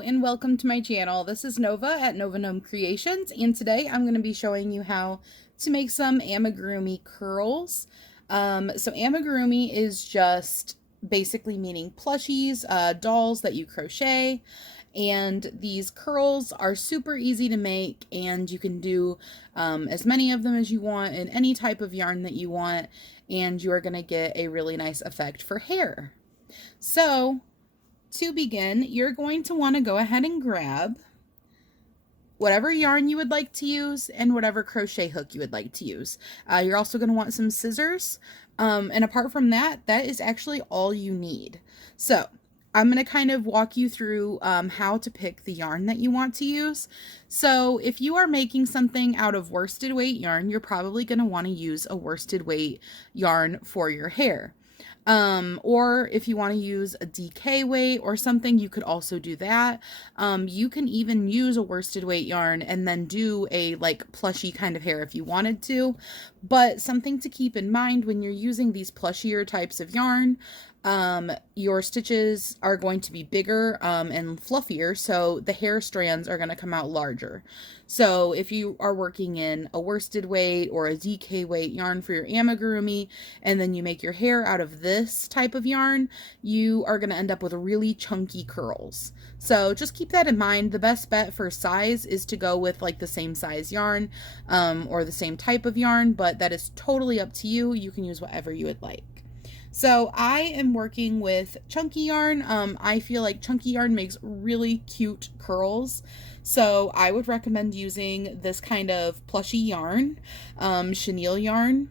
and welcome to my channel. This is Nova at Nova Gnome Creations, and today I'm going to be showing you how to make some amigurumi curls. So amigurumi is just basically meaning plushies, dolls that you crochet, and these curls are super easy to make, and you can do as many of them as you want in any type of yarn that you want, and you are going to get a really nice effect for hair. So to begin, you're going to want to go ahead and grab whatever yarn you would like to use and whatever crochet hook you would like to use. You're also going to want some scissors. And apart from that, that is actually all you need. So I'm going to kind of walk you through how to pick the yarn that you want to use. So if you are making something out of worsted weight yarn, you're probably going to want to use a worsted weight yarn for your hair. Or if you want to use a DK weight or something, you could also do that. You can even use a worsted weight yarn and then do a like plushy kind of hair if you wanted to. But something to keep in mind when you're using these plushier types of yarn, your stitches are going to be bigger and fluffier, so the hair strands are going to come out larger. So if you are working in a worsted weight or a DK weight yarn for your amigurumi, and then you make your hair out of this type of yarn, you are going to end up with really chunky curls. So just keep that in mind. The best bet for size is to go with like the same size yarn or the same type of yarn, but that is totally up to you. You can use whatever you would like. So I am working with chunky yarn. I feel like chunky yarn makes really cute curls. So I would recommend using this kind of plushy yarn, chenille yarn,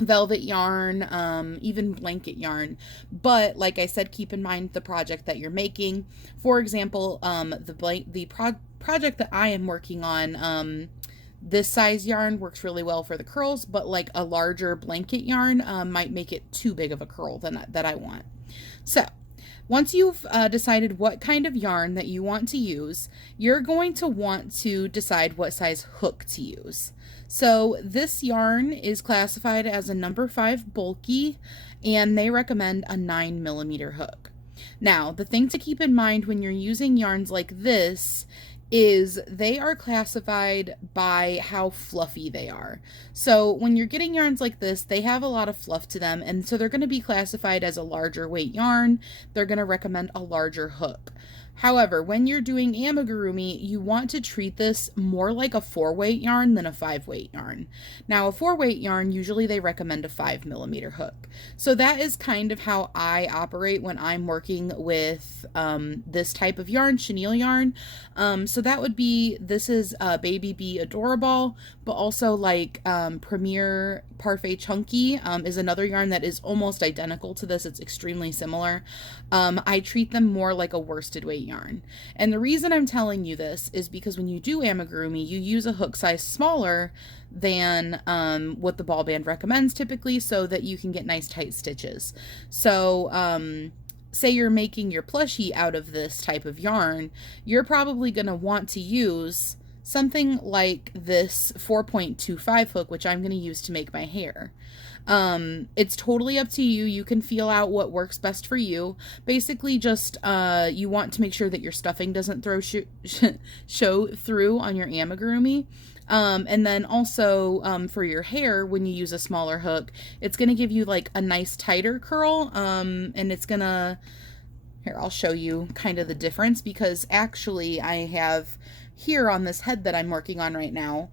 velvet yarn, even blanket yarn. But like I said, keep in mind the project that you're making. For example, the project that I am working on, this size yarn works really well for the curls, but like a larger blanket yarn might make it too big of a curl that I want. So once you've decided what kind of yarn that you want to use, you're going to want to decide what size hook to use. So this yarn is classified as a number 5 bulky, and they recommend a 9mm hook. Now, the thing to keep in mind when you're using yarns like this is they are classified by how fluffy they are. So when you're getting yarns like this, they have a lot of fluff to them, and so they're going to be classified as a larger weight yarn. They're going to recommend a larger hook. However, when you're doing amigurumi, you want to treat this more like a 4-weight yarn than a 5-weight yarn. Now, a 4-weight yarn, usually they recommend a 5mm hook. So that is kind of how I operate when I'm working with this type of yarn, chenille yarn. So that would be, this is Baby Bee Adorable, but also like Premier Parfait Chunky is another yarn that is almost identical to this. It's extremely similar. I treat them more like a worsted weight yarn. And the reason I'm telling you this is because when you do amigurumi, you use a hook size smaller than what the ball band recommends typically, so that you can get nice tight stitches. So say you're making your plushie out of this type of yarn, you're probably going to want to use something like this 4.25 hook, which I'm going to use to make my hair. It's totally up to you. You can feel out what works best for you. Basically just, you want to make sure that your stuffing doesn't show through on your amigurumi. And then also, for your hair, when you use a smaller hook, it's going to give you like a nice tighter curl. And it's gonna, here, I'll show you kind of the difference, because actually I have here on this head that I'm working on right now,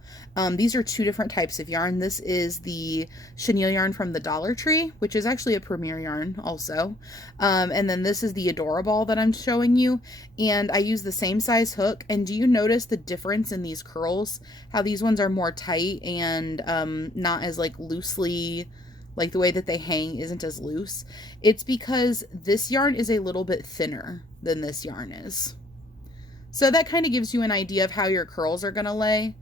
these are 2 different types of yarn. This is the chenille yarn from the Dollar Tree, which is actually a Premier yarn also. And then this is the Adorable that I'm showing you. And I use the same size hook. And do you notice the difference in these curls? How these ones are more tight and not as like loosely, like the way that they hang isn't as loose. It's because this yarn is a little bit thinner than this yarn is. So that kind of gives you an idea of how your curls are going to lay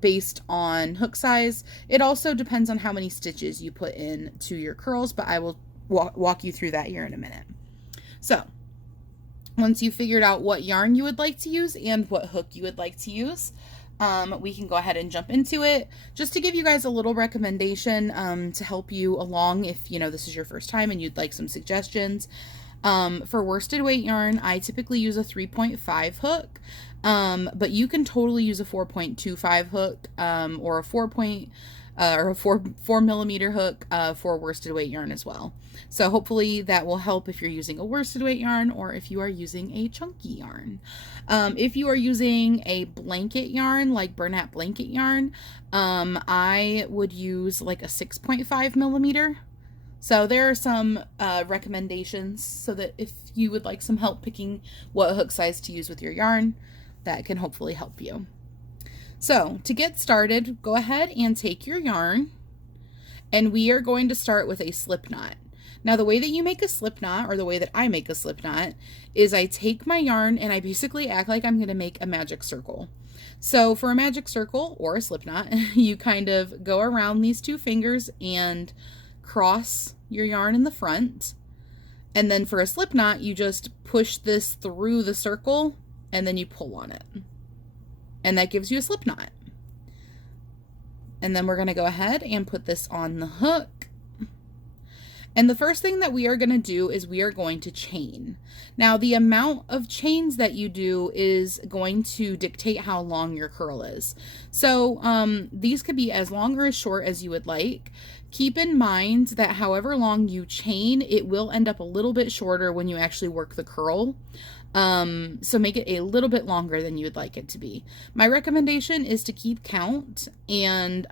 based on hook size. It also depends on how many stitches you put in to your curls, but I will walk you through that here in a minute. So once you've figured out what yarn you would like to use and what hook you would like to use, we can go ahead and jump into it. Just to give you guys a little recommendation to help you along if, you know, this is your first time and you'd like some suggestions. For worsted weight yarn, I typically use a 3.5 hook, but you can totally use a 4.25 hook, or a 4 millimeter hook for worsted weight yarn as well. So hopefully that will help if you're using a worsted weight yarn or if you are using a chunky yarn. If you are using a blanket yarn, like Bernat blanket yarn, I would use like a 6.5 millimeter. So there are some recommendations so that if you would like some help picking what hook size to use with your yarn, that can hopefully help you. So to get started, go ahead and take your yarn, and we are going to start with a slip knot. Now the way that you make a slip knot, or the way that I make a slip knot, is I take my yarn and I basically act like I'm going to make a magic circle. So for a magic circle or a slip knot, you kind of go around these two fingers and cross your yarn in the front. And then for a slip knot, you just push this through the circle and then you pull on it. And that gives you a slip knot. And then we're going to go ahead and put this on the hook. And the first thing that we are going to do is we are going to chain. Now the amount of chains that you do is going to dictate how long your curl is. So these could be as long or as short as you would like. Keep in mind that however long you chain, it will end up a little bit shorter when you actually work the curl. So make it a little bit longer than you would like it to be. My recommendation is to keep count and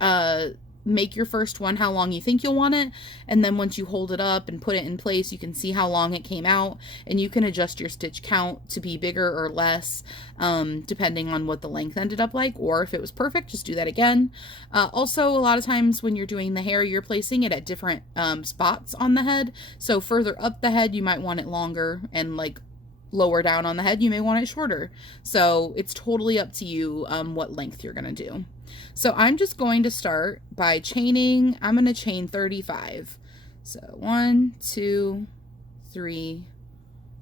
make your first one how long you think you'll want it, and then once you hold it up and put it in place, you can see how long it came out, and you can adjust your stitch count to be bigger or less depending on what the length ended up like, or if it was perfect, just do that again. Also, a lot of times when you're doing the hair, you're placing it at different spots on the head, so further up the head you might want it longer, and like lower down on the head you may want it shorter. So it's totally up to you what length you're going to do. So I'm just going to start by chaining. I'm going to chain 35. So 1, 2, 3,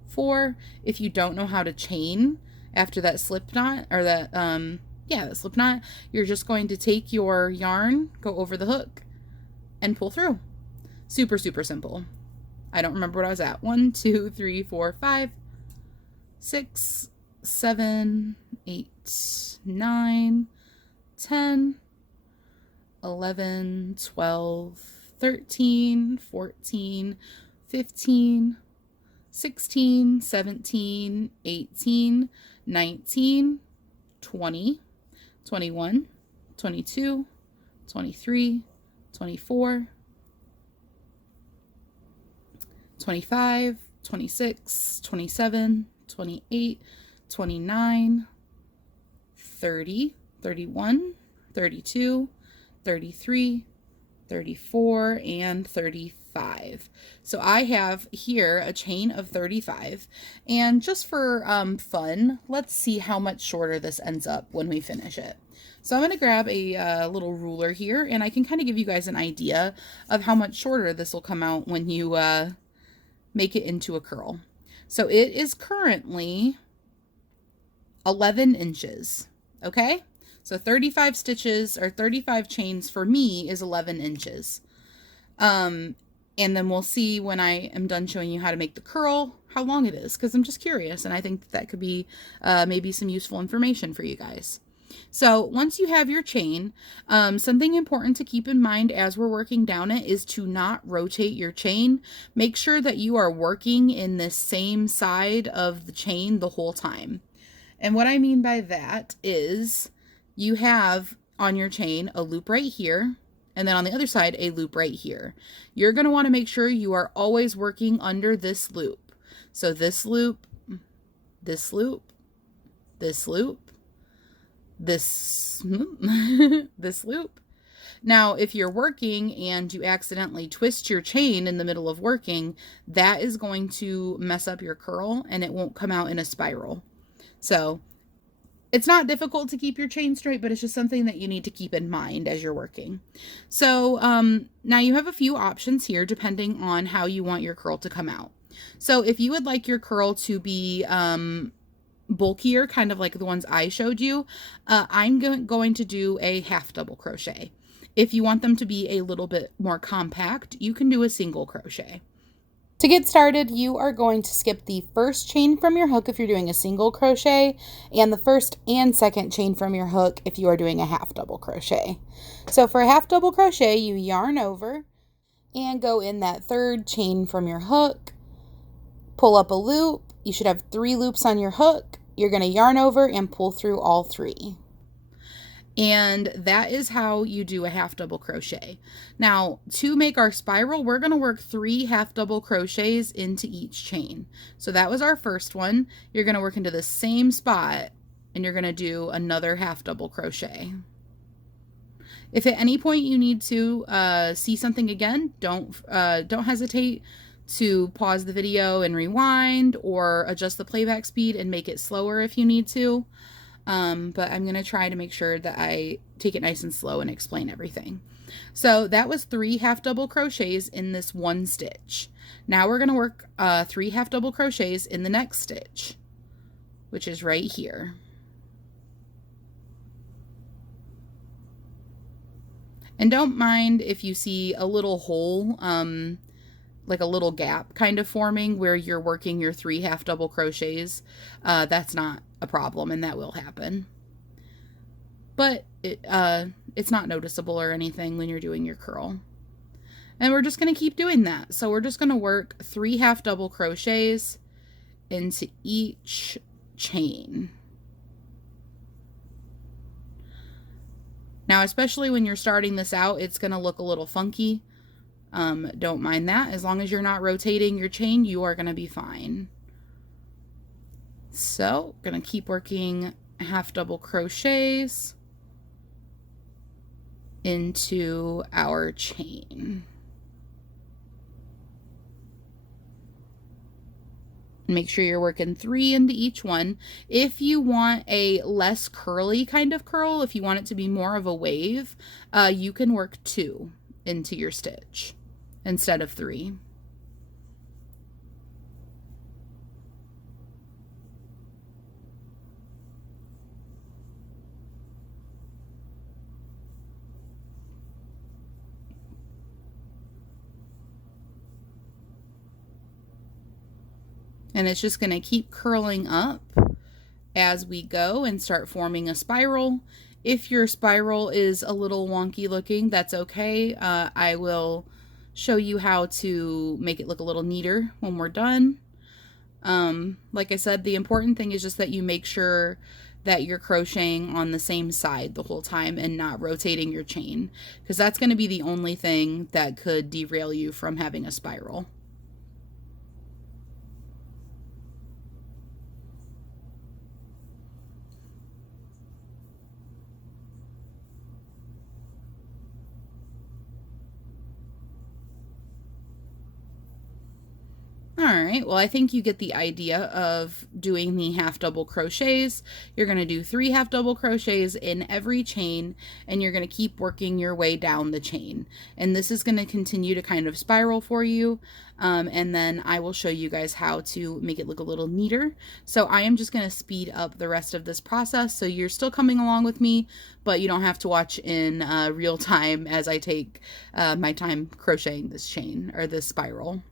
4. If you don't know how to chain after that slip knot, or that that slip knot, you're just going to take your yarn, go over the hook, and pull through. Super, super simple. I don't remember what I was at. 1, 2, 3, 4, 5, 6, 7, 8, 9, 10, 11, 12, 13, 14, 15, 16, 17, 18, 19, 20, 21, 22, 23, 24, 25, 26, 27, 28, 29, 30, 31, 32, 33, 34, and 35. So I have here a chain of 35, and just for fun, let's see how much shorter this ends up when we finish it. So I'm going to grab a little ruler here, and I can kind of give you guys an idea of how much shorter this will come out when you make it into a curl. So it is currently 11 inches, okay? So 35 stitches, or 35 chains for me, is 11 inches. And then we'll see when I am done showing you how to make the curl, how long it is, because I'm just curious, and I think that could be maybe some useful information for you guys. So once you have your chain, something important to keep in mind as we're working down it is to not rotate your chain. Make sure that you are working in this same side of the chain the whole time. And what I mean by that is you have on your chain a loop right here, and then on the other side a loop right here. You're going to want to make sure you are always working under this loop. So this loop, this loop, this loop, this this loop. Now if you're working and you accidentally twist your chain in the middle of working, that is going to mess up your curl and it won't come out in a spiral. So it's not difficult to keep your chain straight, but it's just something that you need to keep in mind as you're working. So now you have a few options here depending on how you want your curl to come out. So if you would like your curl to be bulkier, kind of like the ones I showed you, I'm going to do a half double crochet. If you want them to be a little bit more compact, you can do a single crochet. To get started, you are going to skip the first chain from your hook if you're doing a single crochet, and the first and second chain from your hook if you are doing a half double crochet. So for a half double crochet, you yarn over and go in that third chain from your hook, pull up a loop. You should have 3 loops on your hook. You're going to yarn over and pull through all 3. And that is how you do a half double crochet. Now, to make our spiral, we're going to work 3 half double crochets into each chain. So that was our first one. You're going to work into the same spot and you're going to do another half double crochet. If at any point you need to see something again, don't hesitate to pause the video and rewind, or adjust the playback speed and make it slower if you need to. But I'm going to try to make sure that I take it nice and slow and explain everything. So that was 3 half double crochets in this one stitch. Now we're going to work 3 half double crochets in the next stitch, which is right here. And don't mind if you see a little hole, like a little gap kind of forming where you're working your 3 half double crochets. That's not a problem, and that will happen. But it's not noticeable or anything when you're doing your curl. And we're just going to keep doing that. So we're just going to work 3 half double crochets into each chain. Now, especially when you're starting this out, it's going to look a little funky. Don't mind that. As long as you're not rotating your chain, you are going to be fine. So, going to keep working half double crochets into our chain. Make sure you're working 3 into each one. If you want a less curly kind of curl, if you want it to be more of a wave, you can work 2 into your stitch instead of 3. And it's just going to keep curling up as we go and start forming a spiral. If your spiral is a little wonky looking, that's okay. I will show you how to make it look a little neater when we're done. Like I said, the important thing is just that you make sure that you're crocheting on the same side the whole time and not rotating your chain, because that's going to be the only thing that could derail you from having a spiral. Alright, well I think you get the idea of doing the half double crochets. You're going to do 3 half double crochets in every chain, and you're going to keep working your way down the chain. And this is going to continue to kind of spiral for you, and then I will show you guys how to make it look a little neater. So I am just going to speed up the rest of this process, so you're still coming along with me, but you don't have to watch in real time as I take my time crocheting this chain, or this spiral.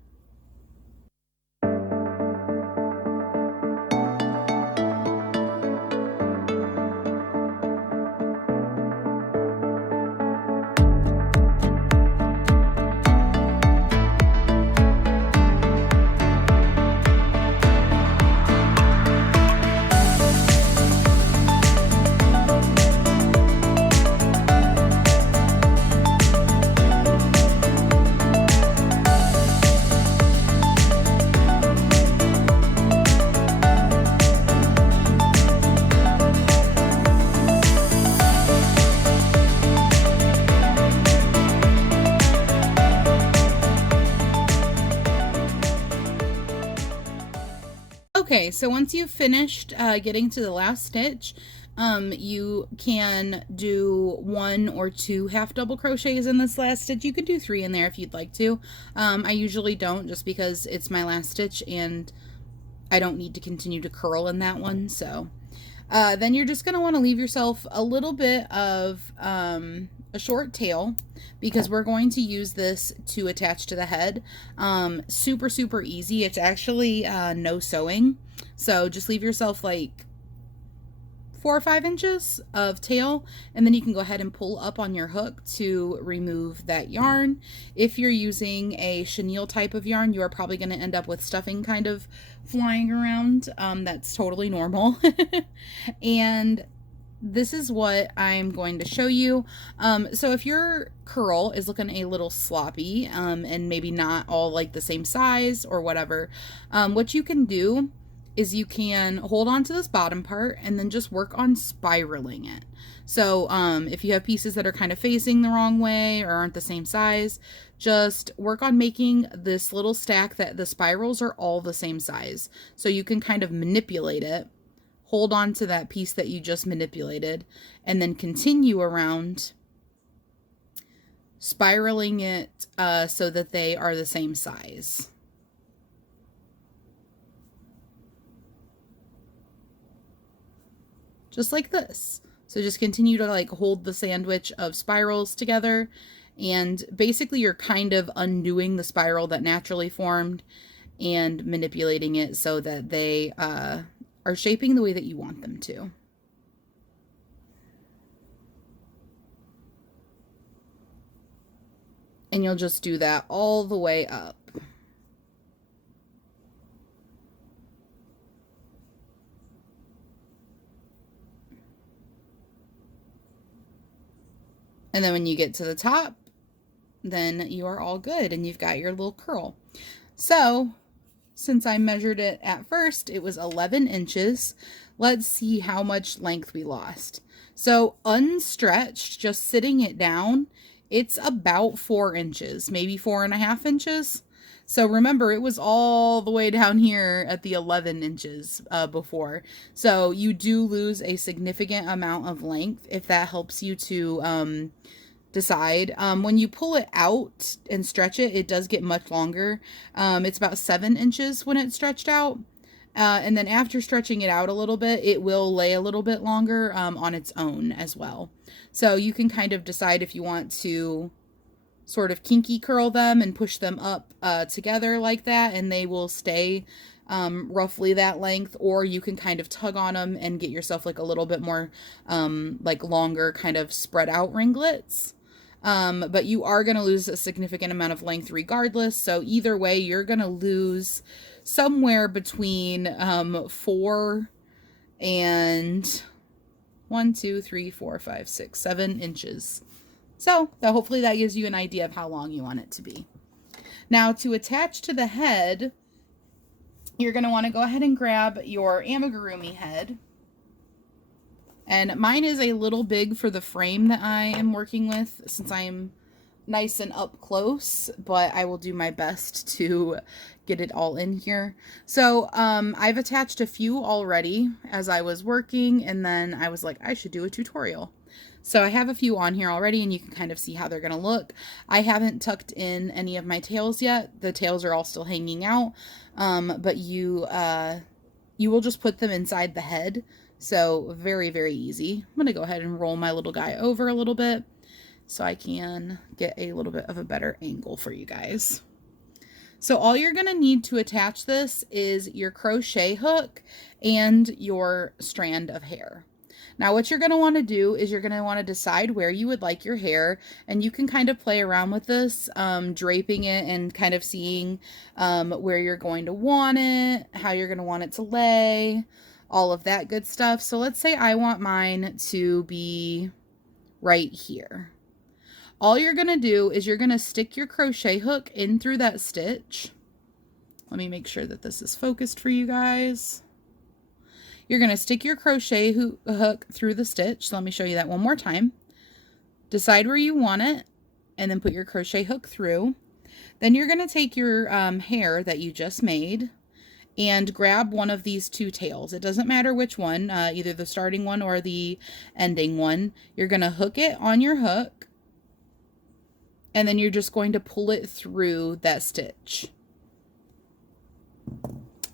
Okay, so once you've finished getting to the last stitch, you can do 1 or 2 half double crochets in this last stitch. You could do 3 in there if you'd like to. I usually don't, just because it's my last stitch and I don't need to continue to curl in that one. So then you're just going to want to leave yourself a little bit of a short tail, because we're going to use this to attach to the head. Super, super easy. It's actually no sewing. So just leave yourself like 4 or 5 inches of tail, and then you can go ahead and pull up on your hook to remove that yarn. If you're using a chenille type of yarn, you are probably going to end up with stuffing kind of flying around. That's totally normal. And this is what I'm going to show you. So if your curl is looking a little sloppy and maybe not all like the same size or whatever, what you can do is you can hold on to this bottom part and then just work on spiraling it. So if you have pieces that are kind of facing the wrong way or aren't the same size, just work on making this little stack that the spirals are all the same size. So you can kind of manipulate it, hold on to that piece that you just manipulated, and then continue around spiraling it so that they are the same size. Just like this. So just continue to like hold the sandwich of spirals together, and basically you're kind of undoing the spiral that naturally formed and manipulating it so that they are shaping the way that you want them to. And you'll just do that all the way up. And then when you get to the top, then you are all good and you've got your little curl. So since I measured it at first, it was 11 inches. Let's see how much length we lost. So unstretched, just sitting it down, it's about 4 inches, maybe 4.5 inches. So remember, it was all the way down here at the 11 inches before. So you do lose a significant amount of length, if that helps you to decide. When you pull it out and stretch it, it does get much longer. It's about 7 inches when it's stretched out. And then after stretching it out a little bit, it will lay a little bit longer on its own as well. So you can kind of decide if you want to sort of kinky curl them and push them up together like that, and they will stay roughly that length, or you can kind of tug on them and get yourself like a little bit more like longer kind of spread out ringlets. But you are going to lose a significant amount of length regardless. So either way, you're going to lose somewhere between 4 and 1, 2, 3, 4, 5, 6, 7 inches. So hopefully that gives you an idea of how long you want it to be. Now to attach to the head, you're going to want to go ahead and grab your amigurumi head. And mine is a little big for the frame that I am working with, since I'm nice and up close, but I will do my best to get it all in here. So I've attached a few already as I was working, and then I was like, I should do a tutorial. So I have a few on here already, and you can kind of see how they're going to look. I haven't tucked in any of my tails yet. The tails are all still hanging out, but you will just put them inside the head. So very, very easy. I'm going to go ahead and roll my little guy over a little bit so I can get a little bit of a better angle for you guys. So all you're going to need to attach this is your crochet hook and your strand of hair. Now what you're going to want to do is you're going to want to decide where you would like your hair, and you can kind of play around with this, draping it and kind of seeing where you're going to want it, how you're going to want it to lay, all of that good stuff. So let's say I want mine to be right here. All you're going to do is you're going to stick your crochet hook in through that stitch. Let me make sure that this is focused for you guys. You're going to stick your crochet hook through the stitch. So let me show you that one more time. Decide where you want it, and then put your crochet hook through. Then you're going to take your hair that you just made and grab one of these two tails. It doesn't matter which one, either the starting one or the ending one. You're going to hook it on your hook, and then you're just going to pull it through that stitch.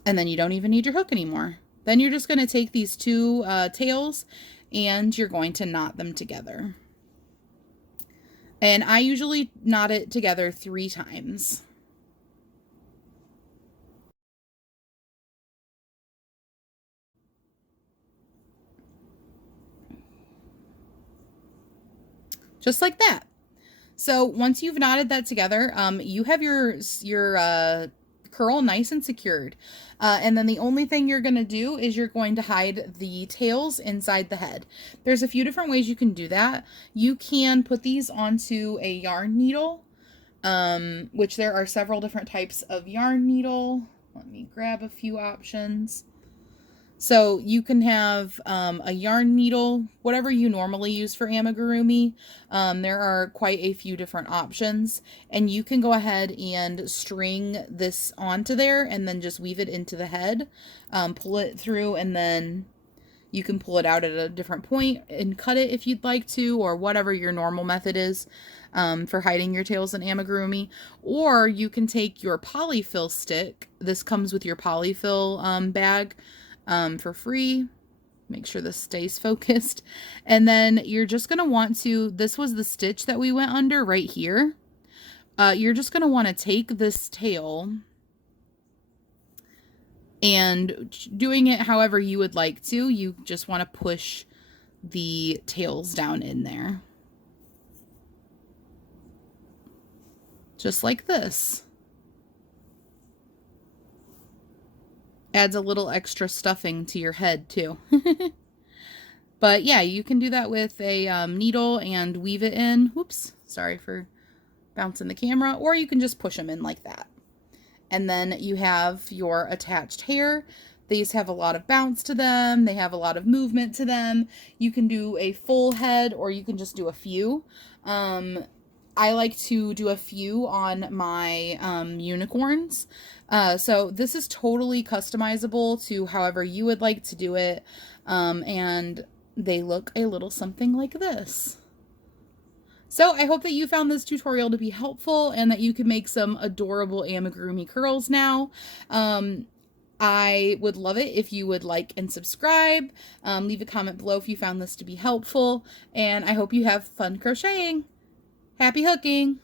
And then you don't even need your hook anymore. Then you're just going to take these two tails and you're going to knot them together. And I usually knot it together 3 times. Just like that. So once you've knotted that together, you have your curl nice and secured. And then the only thing you're going to do is you're going to hide the tails inside the head. There's a few different ways you can do that. You can put these onto a yarn needle, which there are several different types of yarn needle. Let me grab a few options. So you can have a yarn needle, whatever you normally use for amigurumi. There are quite a few different options, and you can go ahead and string this onto there and then just weave it into the head, pull it through, and then you can pull it out at a different point and cut it if you'd like to, or whatever your normal method is for hiding your tails in amigurumi. Or you can take your polyfill stick. This comes with your polyfill bag. For free. Make sure this stays focused. And then you're just going to want to, this was the stitch that we went under right here. You're just going to want to take this tail and doing it however you would like to. You just want to push the tails down in there. Just like this. Adds a little extra stuffing to your head too. But yeah, you can do that with a needle and weave it in. Whoops, sorry for bouncing the camera. Or you can just push them in like that. And then you have your attached hair. These have a lot of bounce to them. They have a lot of movement to them. You can do a full head or you can just do a few. I like to do a few on my unicorns. So this is totally customizable to however you would like to do it. And they look a little something like this. So I hope that you found this tutorial to be helpful and that you can make some adorable amigurumi curls now. I would love it if you would like and subscribe. Leave a comment below if you found this to be helpful. And I hope you have fun crocheting. Happy hooking!